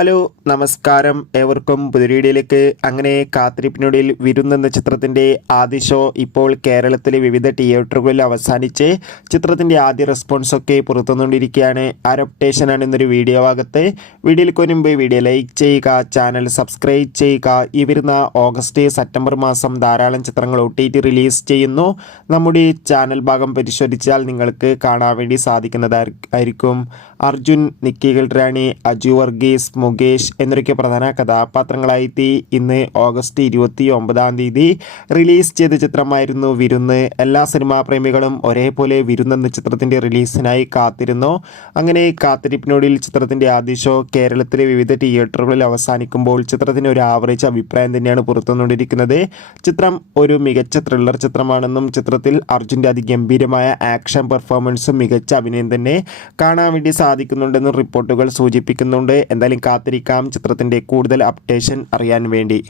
Hello നമസ്കാരം ഏവർക്കും പുതിയ വീഡിയോയിലേക്ക്. അങ്ങനെ കാത്തിരിപ്പിനൊടുവിൽ വിരുന്നെന്ന ചിത്രത്തിൻ്റെ ആദ്യ ഷോ ഇപ്പോൾ കേരളത്തിലെ വിവിധ തിയേറ്ററുകളിൽ അവസാനിച്ച് ചിത്രത്തിൻ്റെ ആദ്യ റെസ്പോൺസൊക്കെ പുറത്തുവന്നുകൊണ്ടിരിക്കുകയാണ്. അപ്ഡേഷനാണ് ഇന്നൊരു വീഡിയോ ഭാഗത്ത്. വീഡിയോയിലേക്ക് മുൻപ് വീഡിയോ ലൈക്ക് ചെയ്യുക, ചാനൽ സബ്സ്ക്രൈബ് ചെയ്യുക. ഈ വരുന്ന ഓഗസ്റ്റ് സെപ്റ്റംബർ മാസം ധാരാളം ചിത്രങ്ങൾ OTT റിലീസ് ചെയ്യുന്നു. നമ്മുടെ ചാനൽ ഭാഗം പരിശോധിച്ചാൽ നിങ്ങൾക്ക് കാണാൻ വേണ്ടി സാധിക്കുന്നതായിരിക്കും. അർജുൻ, നിക്കി ഗൽറാണി, അജു വർഗീസ്, മുകേഷ് എന്നൊക്കെ പ്രധാന കഥാപാത്രങ്ങളായി ഇന്ന് ഓഗസ്റ്റ് 29 റിലീസ് ചെയ്ത ചിത്രമായിരുന്നു വിരുന്ന്. എല്ലാ സിനിമാ പ്രേമികളും ഒരേപോലെ വിരുന്നെന്ന ചിത്രത്തിൻ്റെ റിലീസിനായി കാത്തിരുന്നു. അങ്ങനെ കാത്തിരിപ്പിനൊടുവിൽ ചിത്രത്തിൻ്റെ ആദ്യ ഷോ കേരളത്തിലെ വിവിധ തിയേറ്ററുകളിൽ അവസാനിക്കുമ്പോൾ ചിത്രത്തിന് ഒരു ആവറേജ് അഭിപ്രായം തന്നെയാണ് പുറത്തുവന്നുകൊണ്ടിരിക്കുന്നത്. ചിത്രം ഒരു മികച്ച ത്രില്ലർ ചിത്രമാണെന്നും ചിത്രത്തിൽ അർജുൻ്റെ അതിഗംഭീരമായ ആക്ഷൻ പെർഫോമൻസും മികച്ച അഭിനയം തന്നെ കാണാൻ വേണ്ടി സാധിക്കുന്നുണ്ടെന്നും റിപ്പോർട്ടുകൾ സൂചിപ്പിക്കുന്നുണ്ട്. എന്തായാലും കാത്തിരിക്കാം ചിത്രത്തിൻ്റെ കൂടുതൽ അപ്ഡേഷൻ അറിയാൻ വേണ്ടി.